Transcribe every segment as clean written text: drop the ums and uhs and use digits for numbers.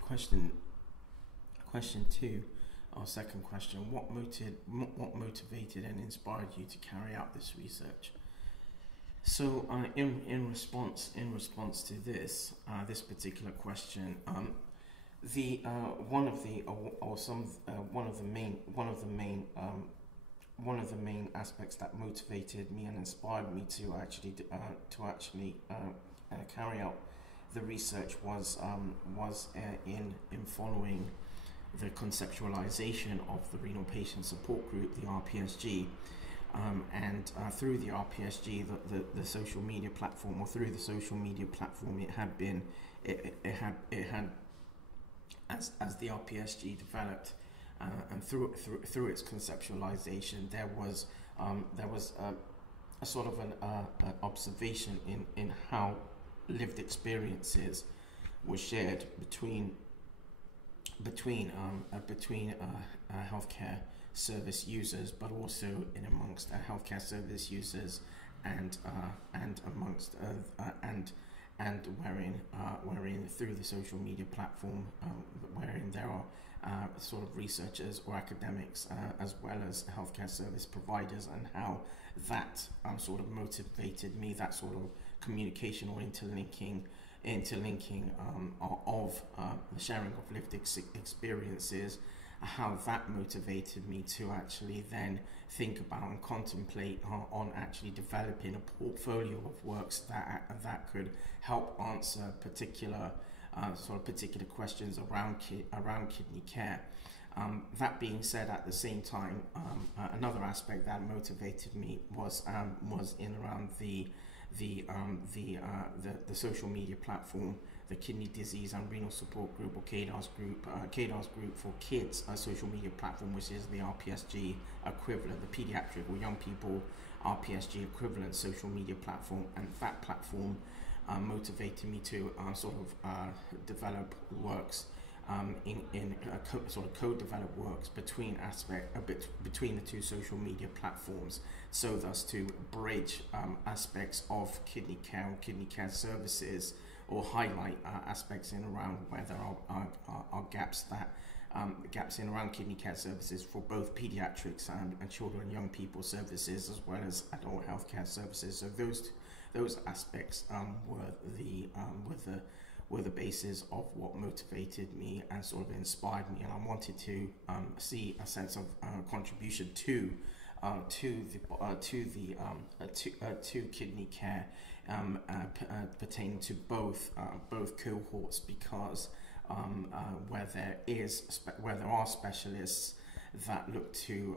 question two, or second question: what motivated and inspired you to carry out this research? So, in response to this particular question, one of the main aspects that motivated me and inspired me to actually carry out the research was in following the conceptualization of the Renal Patient Support Group, the RPSG, and through the RPSG, the social media platform, or through the social media platform, it had as the RPSG developed, and through its conceptualization, there was a sort of an observation in how lived experiences were shared between healthcare service users, but also in amongst healthcare service users and amongst wherein through the social media platform, wherein there are sort of researchers or academics as well as healthcare service providers, and how that sort of motivated me, that sort of communication or interlinking of the sharing of lived experiences, how that motivated me to actually then think about and contemplate on actually developing a portfolio of works that could help answer particular questions around kidney care. That being said, at the same time, another aspect that motivated me was in around the social media platform, the Kidney Disease and Renal Support Group, or KDARS group for kids, social media platform, which is the RPSG equivalent, the pediatric or young people RPSG equivalent social media platform. And that platform motivated me to develop works co-develop works between the two social media platforms, so thus to bridge aspects of kidney care services, or highlight aspects in around where there are gaps in around kidney care services for both pediatrics and children and young people services, as well as adult healthcare services. So those aspects were the basis of what motivated me and sort of inspired me, and I wanted to see a sense of contribution to kidney care pertaining to both cohorts, because where there are specialists that look to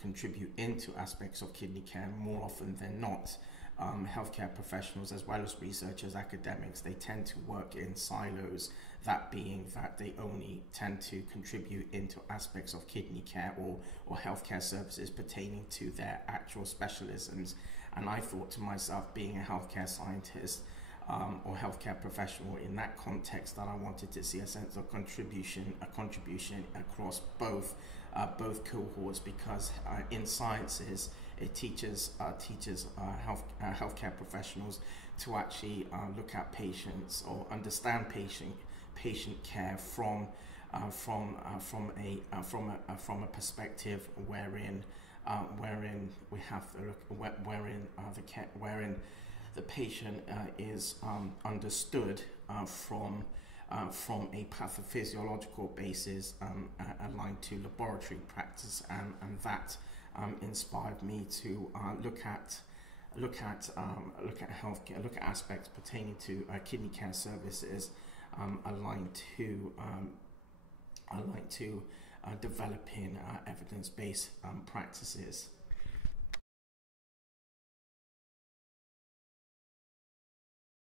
contribute into aspects of kidney care, more often than not, healthcare professionals as well as researchers, academics, they tend to work in silos, that being that they only tend to contribute into aspects of kidney care or healthcare services pertaining to their actual specialisms. And I thought to myself, being a healthcare scientist or healthcare professional in that context, that I wanted to see a sense of contribution across both cohorts, because in sciences it teaches healthcare professionals to actually look at patients or understand patient care from a perspective wherein we have to look wherein the patient is understood from a pathophysiological basis aligned to laboratory practice, and that inspired me to look at healthcare, look at aspects pertaining to kidney care services aligned to developing evidence-based practices.